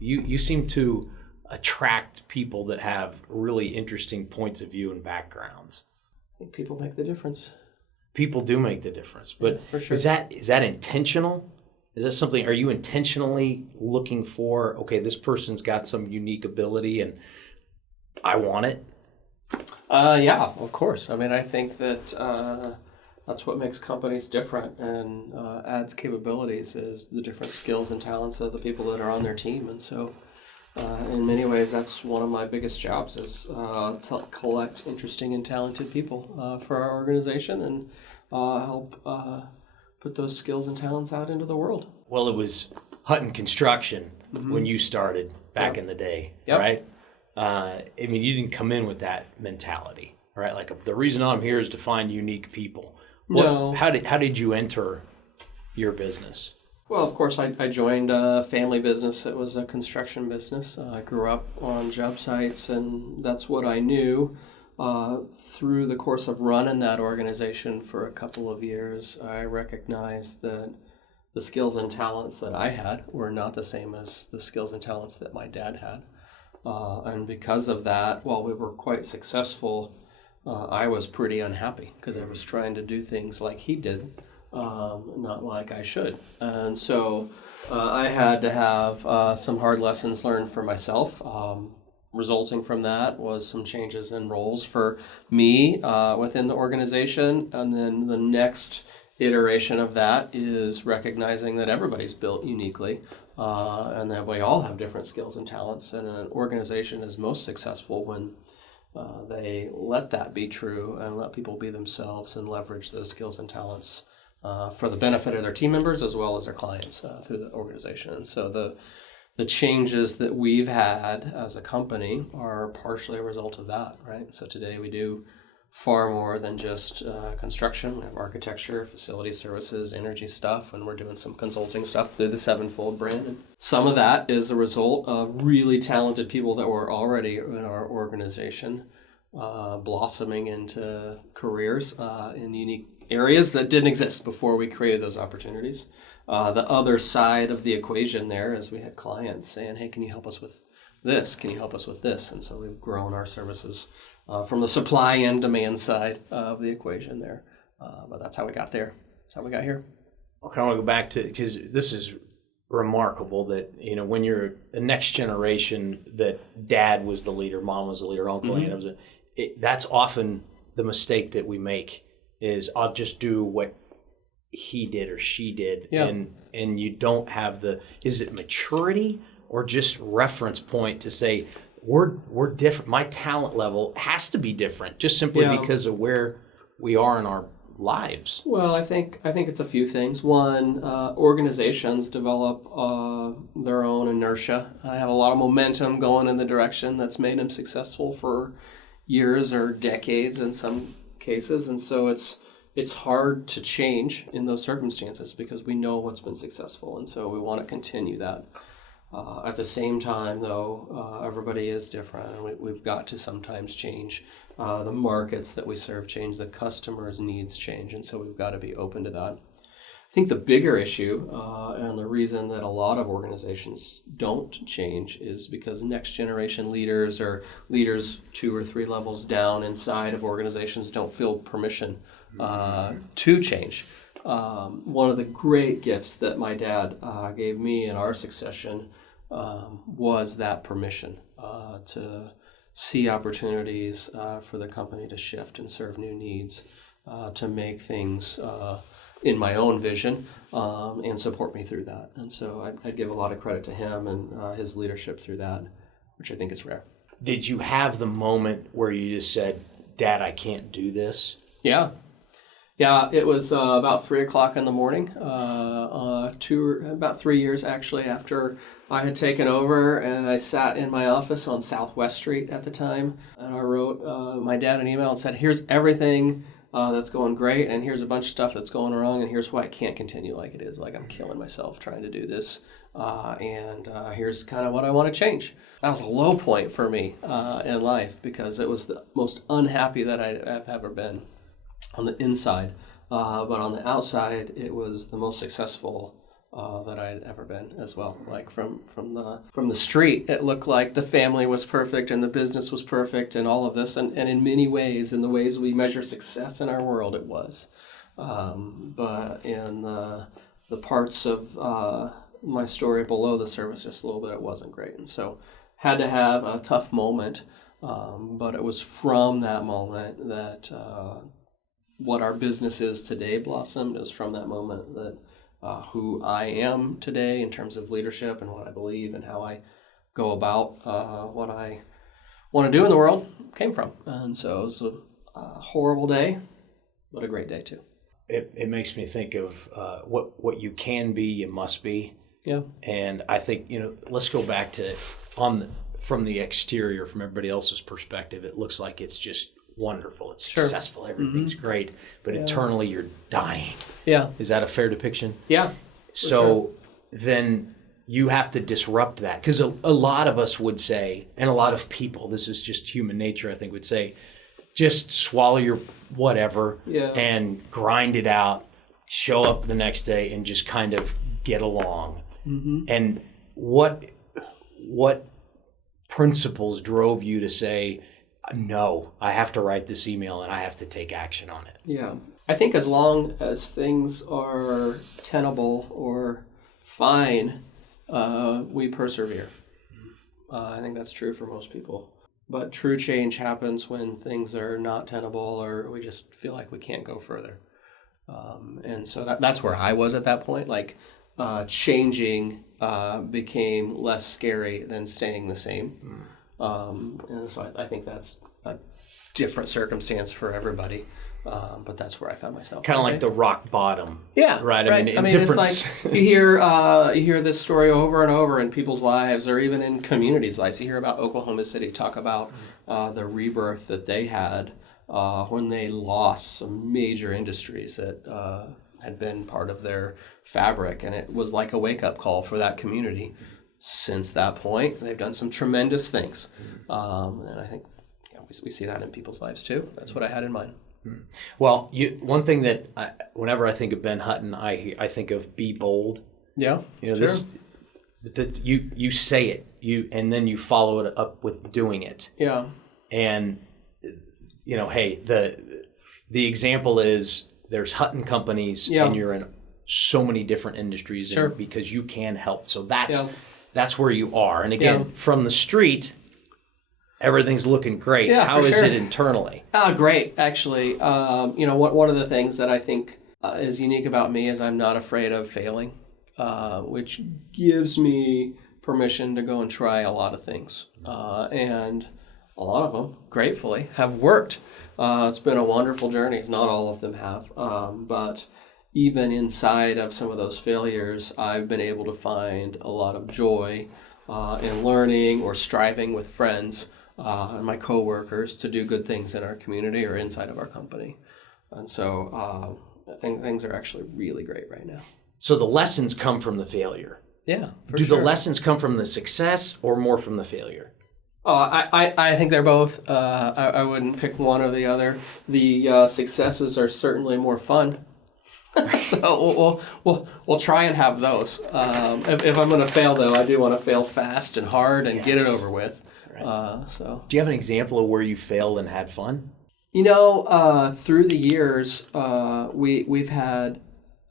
You seem to attract people that have really interesting points of view and backgrounds. I think people make the difference. People do make the difference, but yeah, for sure. Is that intentional? Is that something, are you intentionally looking for, okay, this person's got some unique ability and I want it? Yeah, of course. I mean, I think that that's what makes companies different and adds capabilities is the different skills and talents of the people that are on their team. And so in many ways, that's one of my biggest jobs is to collect interesting and talented people for our organization and help put those skills and talents out into the world. Well, it was Hutton Construction when you started back in the day, right? I mean, you didn't come in with that mentality, right? Like the reason I'm here is to find unique people. No. How did you enter your business? Well, of course, I joined a family business that was a construction business. I grew up on job sites, and that's what I knew. Through the course of running that organization for a couple of years, I recognized that the skills and talents that I had were not the same as the skills and talents that my dad had. And because of that, while we were quite successful, I was pretty unhappy because I was trying to do things like he did, not like I should. And so I had to have some hard lessons learned for myself. Resulting from that was some changes in roles for me within the organization. And then the next iteration of that is recognizing that everybody's built uniquely and that we all have different skills and talents. And an organization is most successful when they let that be true and let people be themselves and leverage those skills and talents for the benefit of their team members as well as their clients through the organization. And so the changes that we've had as a company are partially a result of that, right? So today we do far more than just construction. We have architecture, facility services, energy stuff, and we're doing some consulting stuff through the Sevenfold brand. And some of that is a result of really talented people that were already in our organization blossoming into careers in unique areas that didn't exist before we created those opportunities. The other side of the equation there is we had clients saying, hey, can you help us with this? Can you help us with this? And so we've grown our services from the supply and demand side of the equation there. But that's how we got there. That's how we got here. Okay, I want to go back to, because this is remarkable that, when you're the next generation, that dad was the leader, mom was the leader, uncle, and that's often the mistake that we make is I'll just do what he did or she did. Yeah. And you don't have is it maturity or just reference point to say, we're different. My talent level has to be different just simply because of where we are in our lives. Well, I think it's a few things. One, organizations develop their own inertia. I have a lot of momentum going in the direction that's made them successful for years or decades in some cases, and so it's hard to change in those circumstances because we know what's been successful, and so we want to continue that. At the same time, though, everybody is different, and we've got to sometimes change. The markets that we serve change, the customers' needs change, and so we've got to be open to that. I think the bigger issue, and the reason that a lot of organizations don't change is because next generation leaders or leaders 2 or 3 levels down inside of organizations don't feel permission to change. One of the great gifts that my dad gave me in our succession was that permission to see opportunities for the company to shift and serve new needs, to make things in my own vision and support me through that. And so I'd give a lot of credit to him and his leadership through that, which I think is rare. Did you have the moment where you just said, Dad, I can't do this? Yeah, it was about 3 o'clock in the morning, about 3 years actually after I had taken over, and I sat in my office on Southwest Street at the time, and I wrote my dad an email and said, here's everything that's going great, and here's a bunch of stuff that's going wrong, and here's why I can't continue like it is, like I'm killing myself trying to do this, and here's kind of what I want to change. That was a low point for me in life because it was the most unhappy that I've ever been on the inside, but on the outside, it was the most successful that I had ever been as well. Like from the street, it looked like the family was perfect and the business was perfect and all of this. And in many ways, in the ways we measure success in our world, it was. But in the parts of my story below the surface just a little bit, it wasn't great. And so had to have a tough moment. But it was from that moment that what our business is today blossomed. It was from that moment that who I am today in terms of leadership and what I believe and how I go about what I want to do in the world came from. And so it was a horrible day, but a great day too. It makes me think of what you can be, you must be. Yeah. And I think, let's go back to from the exterior, from everybody else's perspective, it looks like it's just wonderful. It's successful. Everything's great. But internally, you're dying. Yeah. Is that a fair depiction? Yeah. So then you have to disrupt that. Because a lot of us would say, and a lot of people, this is just human nature, I think, would say, just swallow your whatever and grind it out, show up the next day and just kind of get along. Mm-hmm. And what principles drove you to say, no, I have to write this email and I have to take action on it? Yeah. I think as long as things are tenable or fine, we persevere. I think that's true for most people. But true change happens when things are not tenable or we just feel like we can't go further. And so that's where I was at that point. Like changing became less scary than staying the same. And so I think that's a different circumstance for everybody. But that's where I found myself. Kind of like the rock bottom. Yeah. Right. I mean it's like you hear this story over and over in people's lives or even in communities' lives. You hear about Oklahoma City talk about the rebirth that they had when they lost some major industries that had been part of their fabric. And it was like a wake-up call for that community. Since that point, they've done some tremendous things. And I think we see that in people's lives too. That's what I had in mind. Well, one thing that whenever I think of Ben Hutton, I think of be bold. Yeah, this. You say it, and then you follow it up with doing it. Yeah, and hey, the example is there's Hutton companies, and you're in so many different industries, because you can help. So that's where you are. And again, from the street, everything's looking great. Yeah, how is it internally? Great, actually. One of the things that I think is unique about me is I'm not afraid of failing, which gives me permission to go and try a lot of things. And a lot of them, gratefully, have worked. It's been a wonderful journey. Not all of them have. But even inside of some of those failures, I've been able to find a lot of joy in learning or striving with friends and my coworkers to do good things in our community or inside of our company. And so I think things are actually really great right now. So the lessons come from the failure. Yeah, Do the lessons come from the success or more from the failure? I think they're both. I wouldn't pick one or the other. The successes are certainly more fun. So we'll try and have those. If I'm going to fail, though, I do want to fail fast and hard and get it over with. Right. Do you have an example of where you failed and had fun? Through the years, we've had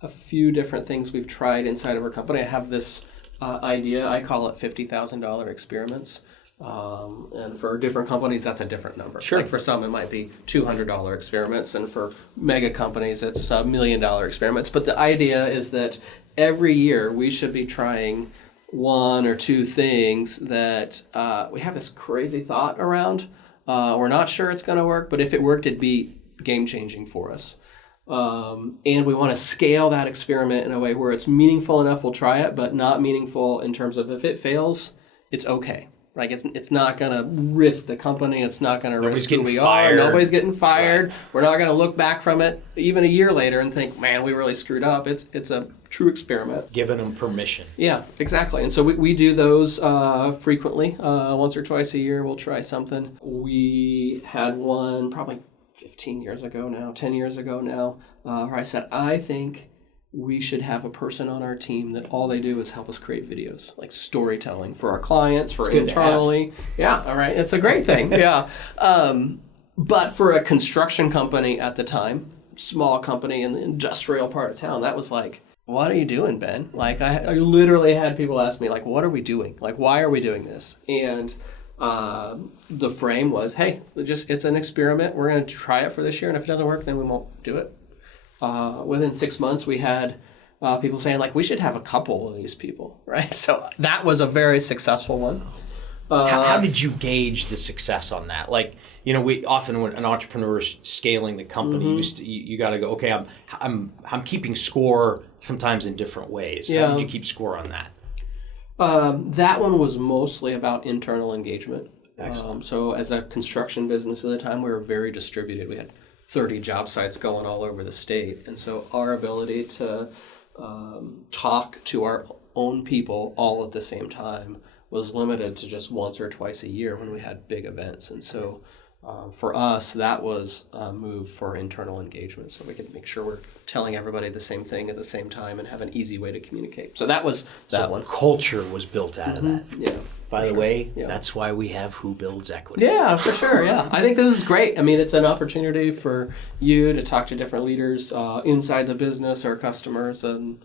a few different things we've tried inside of our company. I have this idea. I call it $50,000 experiments. And for different companies, that's a different number. Sure. Like for some, it might be $200 experiments, and for mega companies, it's $1 million experiments. But the idea is that every year we should be trying one or two things that we have this crazy thought around. We're not sure it's going to work, but if it worked, it'd be game-changing for us. And we want to scale that experiment in a way where it's meaningful enough, we'll try it, but not meaningful in terms of if it fails, it's okay. Like it's not going to risk the company. It's not going to risk who we are. Nobody's getting fired. Right. We're not going to look back from it even a year later and think, man, we really screwed up. It's a true experiment. Giving them permission. Yeah, exactly. And so we do those frequently. Once or twice a year, we'll try something. We had one probably 15 years ago now, 10 years ago now, where I said, I think we should have a person on our team that all they do is help us create videos, like storytelling for our clients, for internally. Yeah, all right. It's a great thing. Yeah. But for a construction company at the time, small company in the industrial part of town, that was like, what are you doing, Ben? Like, I literally had people ask me, like, what are we doing? Like, why are we doing this? And the frame was, hey, it's an experiment. We're going to try it for this year. And if it doesn't work, then we won't do it. Within 6 months, we had people saying, like, we should have a couple of these people, right? So that was a very successful one. How did you gauge the success on that? Like, we often, when an entrepreneur is scaling the company, you got to go, okay, I'm keeping score sometimes in different ways. Yeah. How did you keep score on that? That one was mostly about internal engagement. Excellent. So as a construction business at the time, we were very distributed. We had 30 job sites going all over the state. And so our ability to talk to our own people all at the same time was limited to just once or twice a year when we had big events. And so for us, that was a move for internal engagement, so we could make sure we're telling everybody the same thing at the same time and have an easy way to communicate. So that was that one. Culture was built out of that. Yeah. By the way, that's why we have Who Builds Equity. Yeah, for sure. Yeah, I think this is great. I mean, it's an opportunity for you to talk to different leaders inside the business or customers and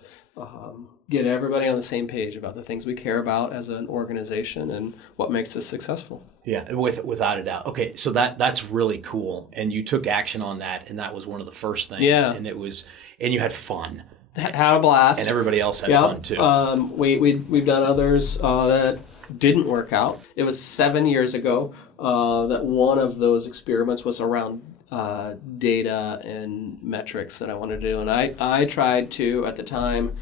get everybody on the same page about the things we care about as an organization and what makes us successful. Yeah, without a doubt. Okay, so that's really cool, and you took action on that, and that was one of the first things. Yeah, and you had fun. Had a blast, and everybody else had fun too. We've done others that didn't work out. It was 7 years ago that one of those experiments was around data and metrics that I wanted to do, and I tried to at the time.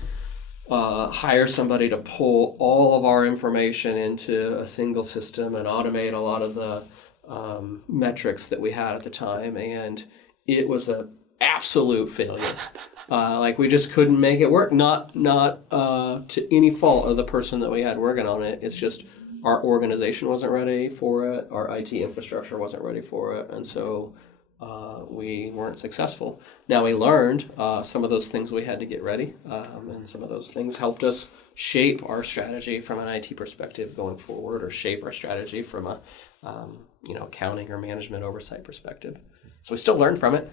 Hire somebody to pull all of our information into a single system and automate a lot of the metrics that we had at the time, and it was an absolute failure. Like, we just couldn't make it work. Not to any fault of the person that we had working on it. It's just our organization wasn't ready for it. Our IT infrastructure wasn't ready for it, and so we weren't successful. Now, we learned some of those things we had to get ready, and some of those things helped us shape our strategy from an IT perspective going forward, or shape our strategy from a accounting or management oversight perspective. So we still learned from it.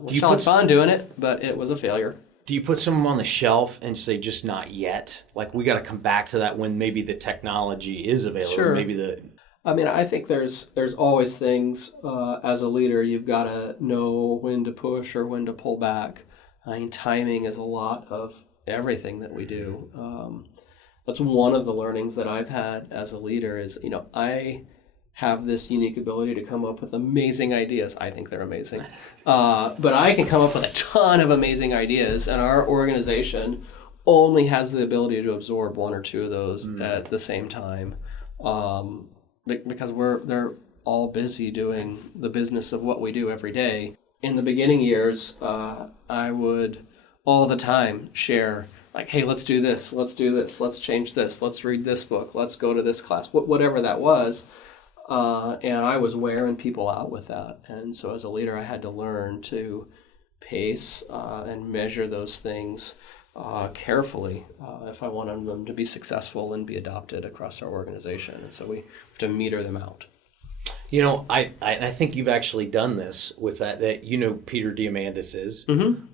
We still had fun doing it, but it was a failure. Do you put some of them on the shelf and say, just not yet? Like, we got to come back to that when maybe the technology is available. Sure. I mean, I think there's always things, as a leader, you've got to know when to push or when to pull back. I mean, timing is a lot of everything that we do. That's one of the learnings that I've had as a leader is, I have this unique ability to come up with amazing ideas. I think they're amazing. But I can come up with a ton of amazing ideas, and our organization only has the ability to absorb one or two of those at the same time. Because they're all busy doing the business of what we do every day. In the beginning years, I would all the time share, like, hey, let's do this, let's change this, let's read this book, let's go to this class, whatever that was. And I was wearing people out with that. And so as a leader, I had to learn to pace and measure those things carefully if I wanted them to be successful and be adopted across our organization. And so we have to meter them out. I think you've actually done this with that Peter Diamandis is. Mm-hmm.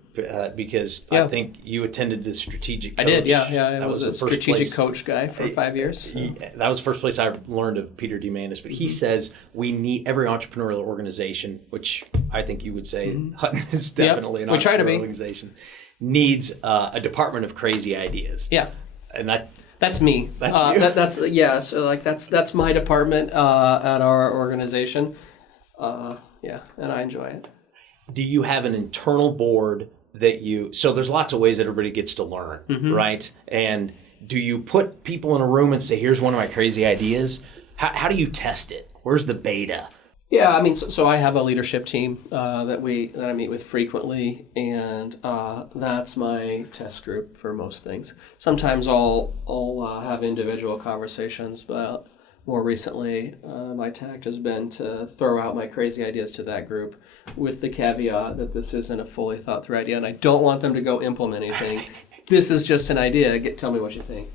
Because I think you attended the strategic coach. I did, yeah. I was a strategic coach guy for 5 years. That was the first place I learned of Peter Diamandis. But he says we need every entrepreneurial organization, which I think you would say Hutton is definitely an entrepreneurial organization, needs a department of crazy ideas. Yeah. And that's me. That's you. So like that's my department at our organization. And I enjoy it. Do you have an internal board so there's lots of ways that everybody gets to learn, right? And do you put people in a room and say, here's one of my crazy ideas? How do you test it? Where's the beta? Yeah, I mean, so I have a leadership team that I meet with frequently, and that's my test group for most things. Sometimes I'll have individual conversations, but more recently, my tact has been to throw out my crazy ideas to that group with the caveat that this isn't a fully thought through idea, and I don't want them to go implement anything. This is just an idea. Tell me what you think.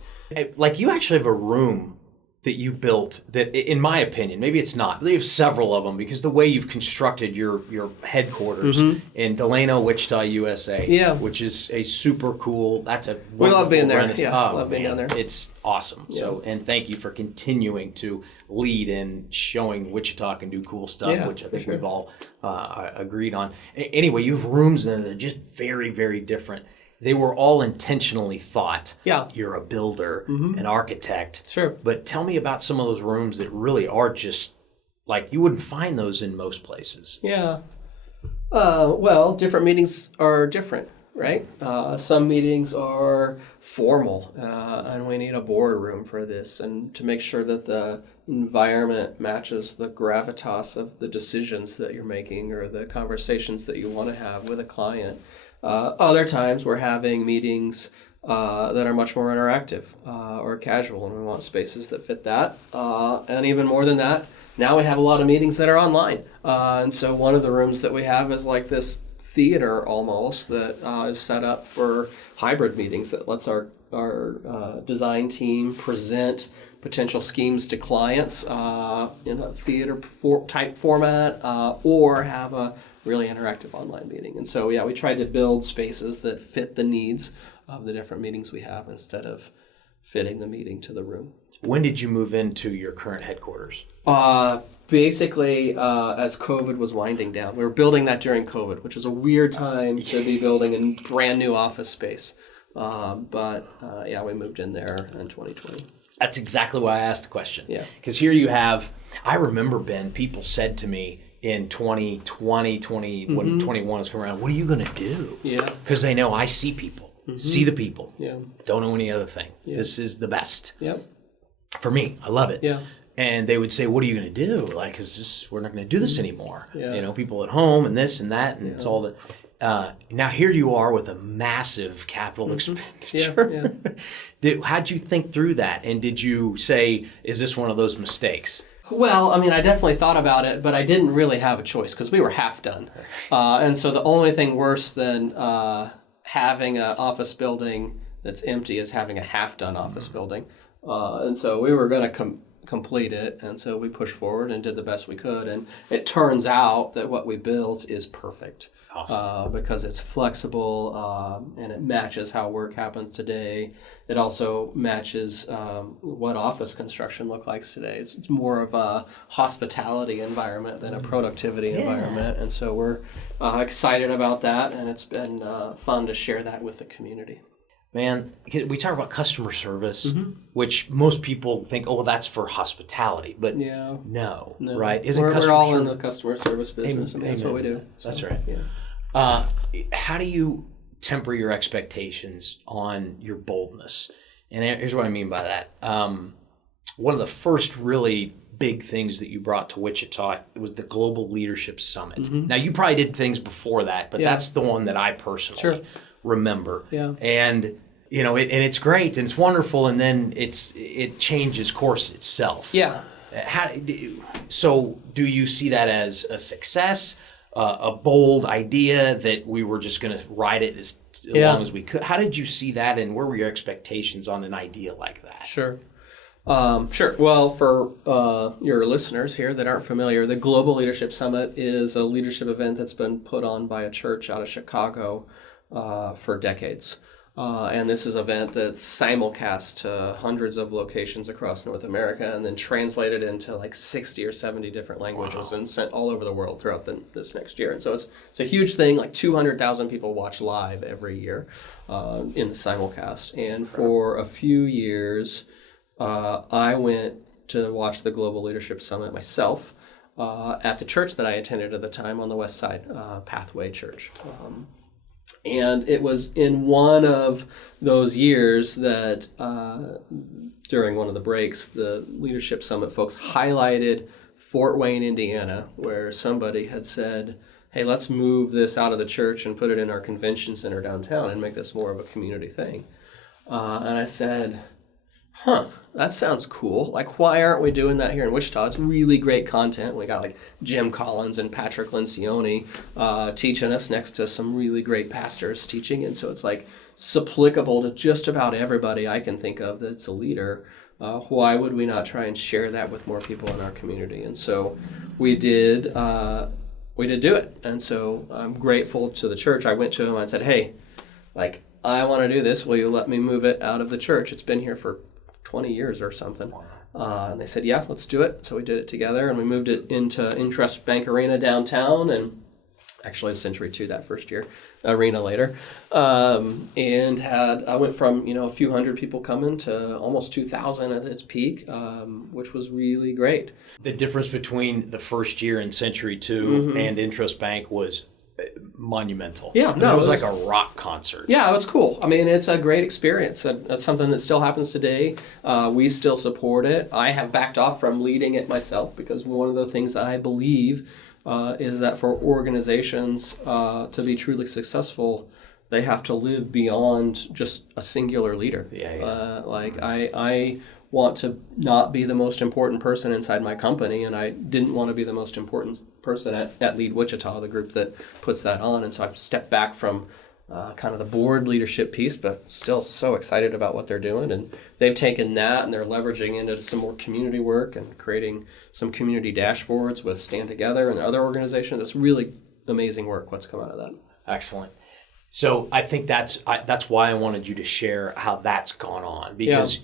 Like, you actually have a room that you built that, in my opinion, maybe it's not, but you have several of them because the way you've constructed your headquarters in Delano, Wichita, USA, which is a super cool, that's a we love being there. Renaissance. Yeah, love being down there. It's awesome. Yeah. So, and thank you for continuing to lead in showing Wichita can do cool stuff, which I think we've all agreed on. Anyway, you have rooms there that are just very, very different. They were all intentionally thought. Yeah. You're a builder, an architect. Sure. But tell me about some of those rooms that really are just, like, you wouldn't find those in most places. Yeah. Well, different meetings are different, right? Some meetings are formal, and we need a boardroom for this, and to make sure that the environment matches the gravitas of the decisions that you're making or the conversations that you want to have with a client. Other times we're having meetings that are much more interactive or casual, and we want spaces that fit that. And even more than that, now we have a lot of meetings that are online. And so one of the rooms that we have is like this theater almost that is set up for hybrid meetings that lets our design team present potential schemes to clients in a theater type format or have a really interactive online meeting. And so, we tried to build spaces that fit the needs of the different meetings we have instead of fitting the meeting to the room. When did you move into your current headquarters? Basically, as COVID was winding down. We were building that during COVID, which was a weird time to be building a brand new office space. But we moved in there in 2020. That's exactly why I asked the question. Yeah. Because here you have, I remember, Ben, people said to me, in 2020, when 21 is coming around, what are you going to do? Yeah. Because they know I see people, see the people. Yeah. Don't know any other thing. Yeah. This is the best. Yep. For me, I love it. Yeah. And they would say, what are you going to do? Like, we're not going to do this anymore. Yeah. You know, people at home and this and that, and it's all the. Now here you are with a massive capital expenditure. Yeah. How'd you think through that? And did you say, is this one of those mistakes? Well, I mean, I definitely thought about it, but I didn't really have a choice because we were half done. And so the only thing worse than having an office building that's empty is having a half-done office building. And so we were going to complete it, and so we pushed forward and did the best we could. And it turns out that what we built is perfect. Awesome. Because it's flexible and it matches how work happens today. It also matches what office construction looks like today. It's more of a hospitality environment than a productivity environment. And so we're excited about that, and it's been fun to share that with the community. Man, we talk about customer service, which most people think, oh, well, that's for hospitality. But no, right? We're all in the customer service business. I mean, that's what we do. So, that's right. Yeah. How do you temper your expectations on your boldness? And here's what I mean by that. One of the first really big things that you brought to Wichita was the Global Leadership Summit. Now, you probably did things before that, but that's the one that I personally remember. Yeah. And you know, and it's great and it's wonderful, and then it changes course itself. Yeah. So do you see that as a success? A bold idea that we were just going to ride it as long as we could? How did you see that, and where were your expectations on an idea like that? Sure. Well, for your listeners here that aren't familiar, the Global Leadership Summit is a leadership event that's been put on by a church out of Chicago for decades. And this is an event that's simulcast to hundreds of locations across North America and then translated into like 60 or 70 different languages and sent all over the world throughout this next year. And so it's a huge thing. Like 200,000 people watch live every year in the simulcast. And for a few years, I went to watch the Global Leadership Summit myself at the church that I attended at the time on the West Side, Pathway Church. And it was in one of those years that during one of the breaks, the Leadership Summit folks highlighted Fort Wayne, Indiana, where somebody had said, hey, let's move this out of the church and put it in our convention center downtown and make this more of a community thing. And I said, That sounds cool. Like, why aren't we doing that here in Wichita? It's really great content. We got like Jim Collins and Patrick Lencioni teaching us next to some really great pastors teaching. And so it's like, it's applicable to just about everybody I can think of that's a leader. Why would we not try and share that with more people in our community? And so we did do it. And so I'm grateful to the church. I went to them and said, hey, like, I want to do this. Will you let me move it out of the church? It's been here for 20 years or something. And they said, yeah, let's do it. So we did it together, and we moved it into Intrust Bank Arena downtown, and actually Century 2 that first year, arena later. And I went from, a few hundred people coming to almost 2,000 at its peak, which was really great. The difference between the first year in Century 2 and Intrust Bank was monumental. Yeah, no, it was like a rock concert. Yeah, it was cool. I mean, it's a great experience. It's something that still happens today. We still support it. I have backed off from leading it myself because one of the things I believe is that for organizations to be truly successful, they have to live beyond just a singular leader. I want to not be the most important person inside my company, and I didn't want to be the most important person at Lead Wichita, the group that puts that on. And so I've stepped back from kind of the board leadership piece, but still so excited about what they're doing. And they've taken that and they're leveraging into some more community work and creating some community dashboards with Stand Together and other organizations. It's really amazing work what's come out of that. Excellent. So I think that's why I wanted you to share how that's gone on, because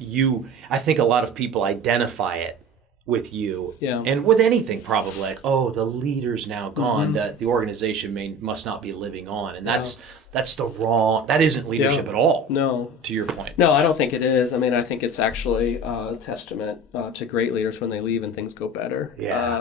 I think a lot of people identify it with you and with anything probably, like, oh, the leader's now gone, that the organization must not be living on. And that isn't leadership at all. No. To your point. No, I don't think it is. I mean, I think it's actually a testament to great leaders when they leave and things go better.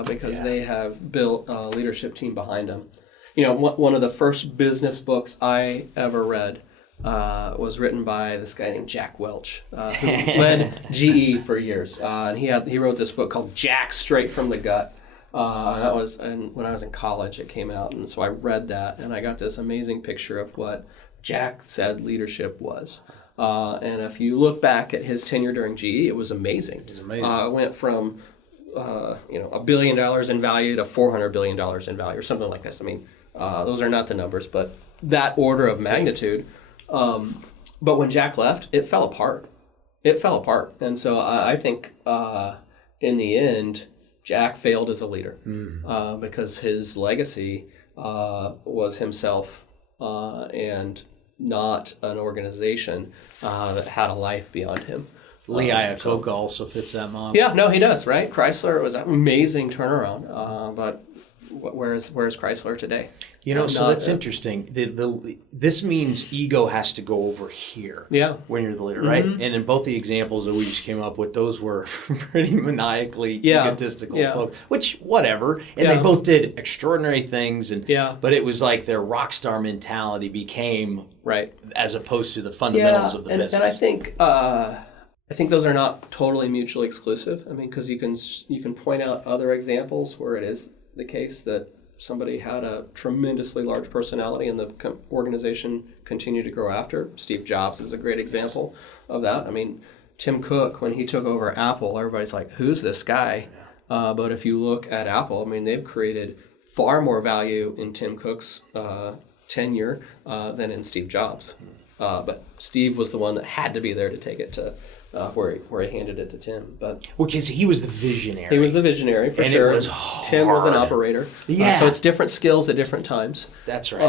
Because they have built a leadership team behind them. One of the first business books I ever read was written by this guy named Jack Welch, who led GE for years. And he wrote this book called Jack Straight from the Gut. And when I was in college, it came out. And so I read that, and I got this amazing picture of what Jack said leadership was. And if you look back at his tenure during GE, it was amazing. It was amazing. It went from $1 billion in value to $400 billion in value, or something like this. I mean, those are not the numbers, but that order of magnitude. But when Jack left, it fell apart. And so I think in the end, Jack failed as a leader because his legacy was himself and not an organization that had a life beyond him. Lee Iacocca also fits that model. Yeah, no, he does, right? Chrysler was an amazing turnaround, but where's Chrysler today? So that's interesting. This means ego has to go over here when you're the leader, right? And in both the examples that we just came up with, those were pretty maniacally egotistical folks, which, whatever. And they both did extraordinary things. But it was like their rock star mentality became, as opposed to the fundamentals of the business. And I think those are not totally mutually exclusive. I mean, because you can point out other examples where it is the case that somebody had a tremendously large personality and the organization continued to grow after. Steve Jobs is a great example of that. I mean, Tim Cook, when he took over Apple, everybody's like, who's this guy? But if you look at Apple, I mean, they've created far more value in Tim Cook's tenure than in Steve Jobs. But Steve was the one that had to be there to take it to where he handed it to Tim. But because he was the visionary. He was the visionary, for sure. And it was hard. Tim was an operator. Yeah. So it's different skills at different times. That's right.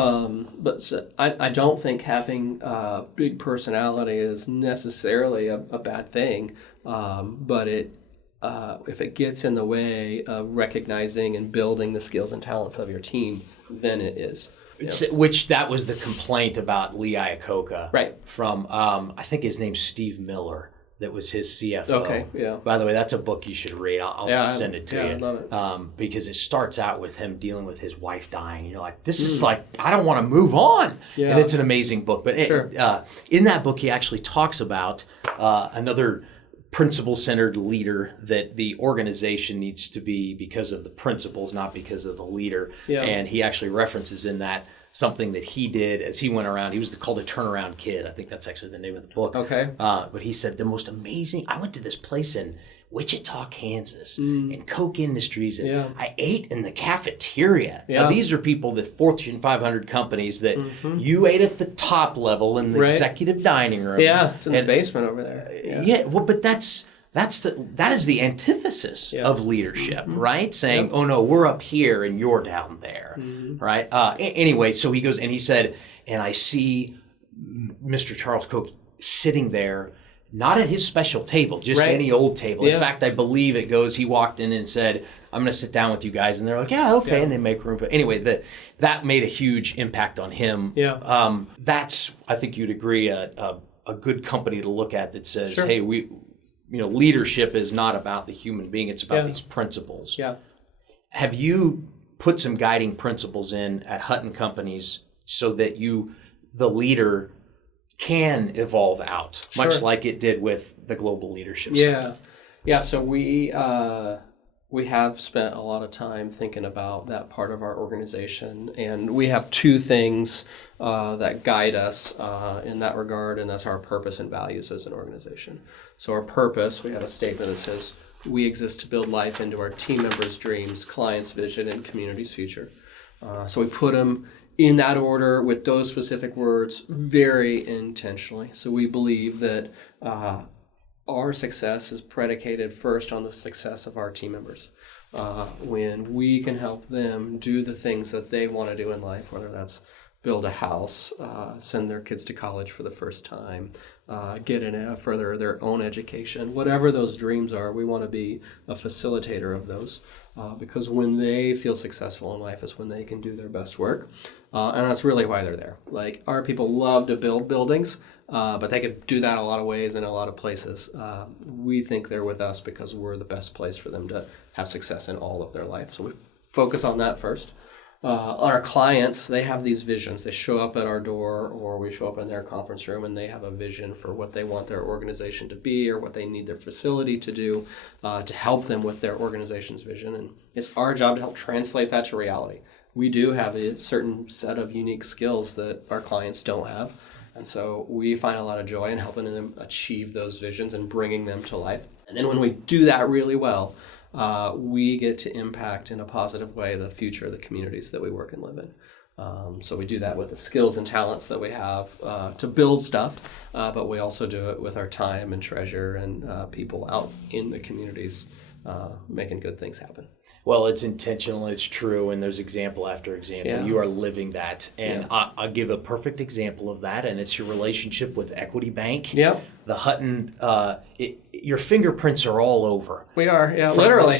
I don't think having a big personality is necessarily a bad thing. But if it gets in the way of recognizing and building the skills and talents of your team, then it is. Which that was the complaint about Lee Iacocca. Right. From, I think his name's Steve Miller. That was his CFO. Okay, yeah. By the way, that's a book you should read. I'll send it to you. I love it. Because it starts out with him dealing with his wife dying. You're like, this is like, I don't want to move on. Yeah. And it's an amazing book. But in that book, he actually talks about another principle-centered leader, that the organization needs to be because of the principles, not because of the leader. Yeah. And he actually references in that something that he did as he went around. He was called the Turnaround Kid. I think that's actually the name of the book. Okay. But he said the most amazing. I went to this place in Wichita, Kansas, and Koch Industries, and I ate in the cafeteria. Now, these are people that Fortune 500 companies that you ate at the top level in the executive dining room. Yeah, it's in the basement over there. Well, but that is the antithesis of leadership, right? Saying, oh no, we're up here and you're down there, right? Anyway, so he goes and he said, and I see Mr. Charles Koch sitting there, not at his special table, just any old table. In fact, I believe it goes, he walked in and said, I'm going to sit down with you guys. And they're like, yeah, okay. And they make room. But anyway, that made a huge impact on him. That's, I think you'd agree, a good company to look at that says, hey, leadership is not about the human being. It's about these principles. Have you put some guiding principles in at Hutton Companies so that the leader, can evolve out, much like it did with the global leadership? So we have spent a lot of time thinking about that part of our organization, and we have two things that guide us in that regard, and that's our purpose and values as an organization. So our purpose, we have a statement that says, we exist to build life into our team members' dreams, clients' vision, and community's future. So we put them in that order with those specific words very intentionally. So we believe that our success is predicated first on the success of our team members. When we can help them do the things that they want to do in life, whether that's build a house, send their kids to college for the first time, further their own education, whatever those dreams are, we want to be a facilitator of those. Because when they feel successful in life is when they can do their best work. And that's really why they're there. Like, our people love to build buildings, but they could do that a lot of ways in a lot of places. We think they're with us because we're the best place for them to have success in all of their life. So we focus on that first. Our clients, they have these visions. They show up at our door, or we show up in their conference room, and they have a vision for what they want their organization to be or what they need their facility to do to help them with their organization's vision. And it's our job to help translate that to reality. We do have a certain set of unique skills that our clients don't have. And so we find a lot of joy in helping them achieve those visions and bringing them to life. And then when we do that really well, we get to impact in a positive way the future of the communities that we work and live in. So we do that with the skills and talents that we have to build stuff, but we also do it with our time and treasure and people out in the communities making good things happen. Well, it's intentional, it's true, and there's example after example. Yeah. You are living that. And I'll give a perfect example of that, and it's your relationship with Equity Bank. Yeah. The Hutton, your fingerprints are all over. We are, literally,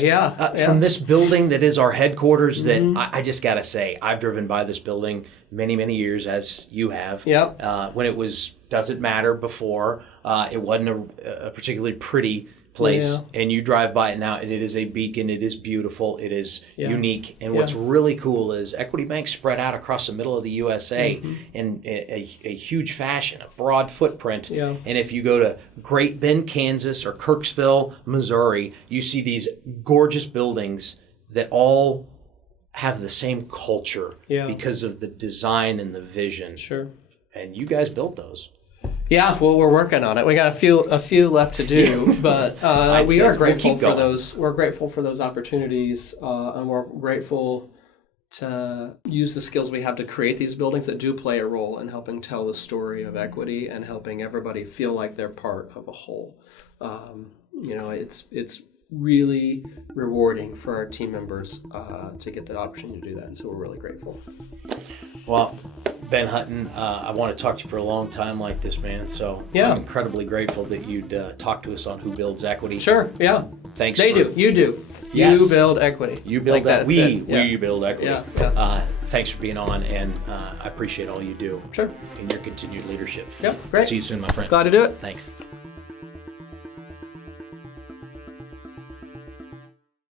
From this building that is our headquarters that I just got to say, I've driven by this building many, many years, as you have. When it was, doesn't matter before, it wasn't a particularly pretty place, and you drive by it now, and it is a beacon. It is beautiful. It is unique. And what's really cool is Equity Bank spread out across the middle of the USA in a huge fashion, a broad footprint. And if you go to Great Bend, Kansas, or Kirksville, Missouri, you see these gorgeous buildings that all have the same culture because of the design and the vision. Sure. And you guys built those. Yeah, well, we're working on it. We got a few left to do, but we are grateful for those. We're grateful for those opportunities, and we're grateful to use the skills we have to create these buildings that do play a role in helping tell the story of equity and helping everybody feel like they're part of a whole. It's really rewarding for our team members to get that opportunity to do that, and so we're really grateful. Well, Ben Hutton, I want to talk to you for a long time like this, man. So I'm incredibly grateful that you'd talk to us on Who Builds Equity. Sure, yeah. Thanks. You do. Yes. You build equity. You build that. We build equity. Yeah. Thanks for being on, and I appreciate all you do. Sure. And your continued leadership. Yep, great. See you soon, my friend. Glad to do it. Thanks.